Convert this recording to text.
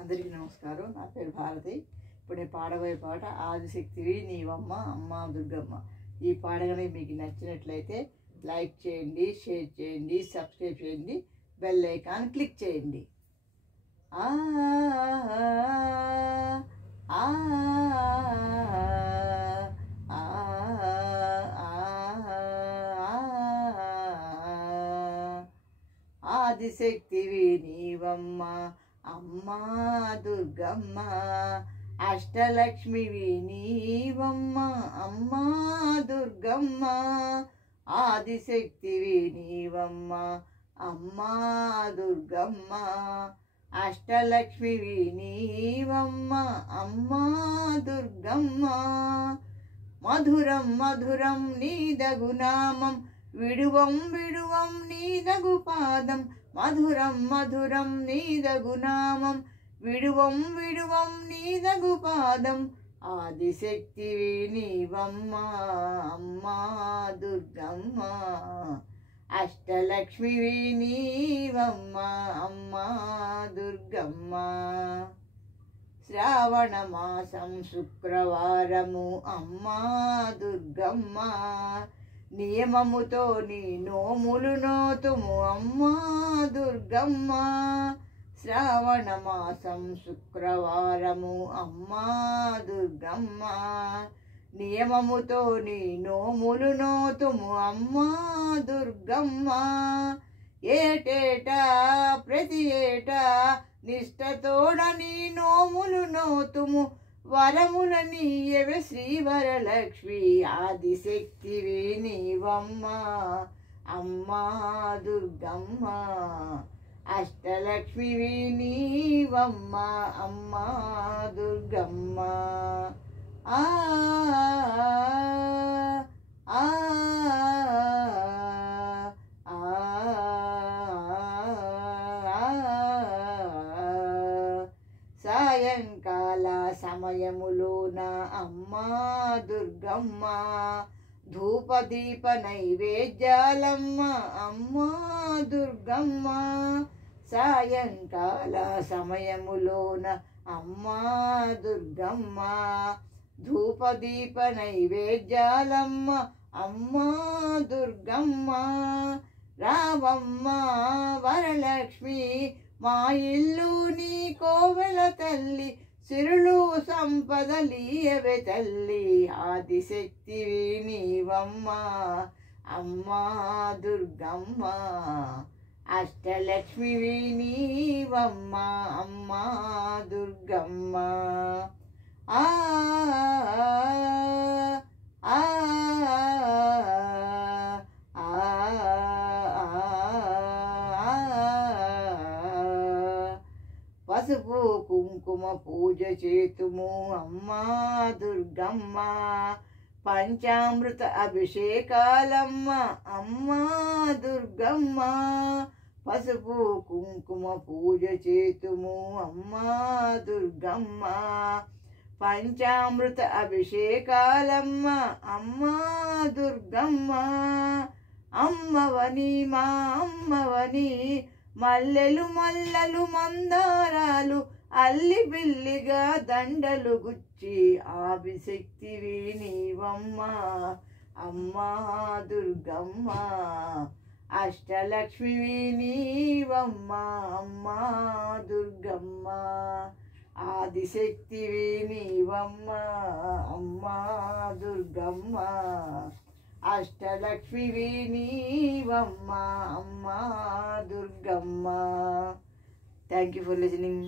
అందరికీ నమస్కారం. నా పేరు భారతి. ఇప్పుడు నేను పాడబోయే పాట ఆదిశక్తివి నీవమ్మ అమ్మ దుర్గమ్మ. ఈ పాట కనుక మీకు నచ్చినట్లయితే లైక్ చేయండి, షేర్ చేయండి, సబ్స్క్రైబ్ చేయండి, బెల్ ఐకాన్ క్లిక్ చేయండి. ఆదిశక్తివి నీవమ్మ అమ్మా దుర్గమ్మ, అష్టలక్ష్మివి నీవమ్మ అమ్మా దుర్గమ్మ. ఆదిశక్తివి నీవమ్మ అమ్మా దుర్గమ్మ, అష్టలక్ష్మివి నీవమ్మ అమ్మా దుర్గమ్మ. మధురం మధురం నీదగునామం, విడువం విడువం నీదగు పాదం. మధురం మధురం నీదగునామం, విడువం విడువం నీదగు పాదం. ఆదిశక్తివి నీవమ్మ అమ్మా దుర్గమ్మ, అష్టలక్ష్మివి నీవమ్మ అమ్మా దుర్గమ్మ. శ్రావణ మాసం శుక్రవారము అమ్మా దుర్గమ్మ, నియమముతో నీ నోములు నోతుము అమ్మా దుర్గమ్మ. శ్రావణ మాసం శుక్రవారము అమ్మా దుర్గమ్మ, నియమముతో నీ నోములు నోతుము అమ్మా దుర్గమ్మ. ఏటేటా ప్రతి ఏటా నిష్టతోడ నీ నోములు నోతుము, వరముల నీయవే శ్రీవరలక్ష్మి. ఆదిశక్తివి నీవమ్మ అమ్మా దుర్గమ్మ, అష్టలక్ష్మివి నీవమ్మ అమ్మా దుర్గమ్మ. ఆ ఆ సాయంకాల సమయములోన అమ్మా దుర్గమ్మ, ధూపదీప నైవేద్యాలమ్మ అమ్మా దుర్గమ్మ. సాయంకాల సమయములోన అమ్మా దుర్గమ్మ, ధూపదీప నైవేద్యాలమ్మ అమ్మా దుర్గమ్మ. రావమ్మ వరలక్ష్మి మా ఇల్లు నీ కోవెల తల్లి, సిరులు సంపదలీయవే తల్లి. ఆదిశక్తివి నీవమ్మ అమ్మా దుర్గమ్మ, అష్టలక్ష్మివి నీవమ్మ అమ్మా దుర్గమ్మ. ఆ ఆ పసుపు కుంకుమ పూజ చేతుము అమ్మా దుర్గమ్మ, పంచామృత అభిషేకాలమ్మ అమ్మా దుర్గమ్మ. పసుపు కుంకుమ పూజ చేతుము అమ్మా దుర్గమ్మ, పంచామృత అభిషేకాలమ్మ అమ్మా దుర్గమ్మ. అమ్మవని మా అమ్మవని, మల్లెలు మల్లలు మందారాలు అల్లి బిల్లిగా దండలు గుచ్చి. ఆదిశక్తివి నీవమ్మ అమ్మా దుర్గమ్మ, అష్టలక్ష్మివి నీవమ్మ అమ్మా దుర్గమ్మ. ఆదిశక్తివి నీవమ్మ అమ్మా దుర్గమ్మ, అష్టలక్ష్మివి నీవమ్మ అమ్మా Durgamma. Thank you for listening.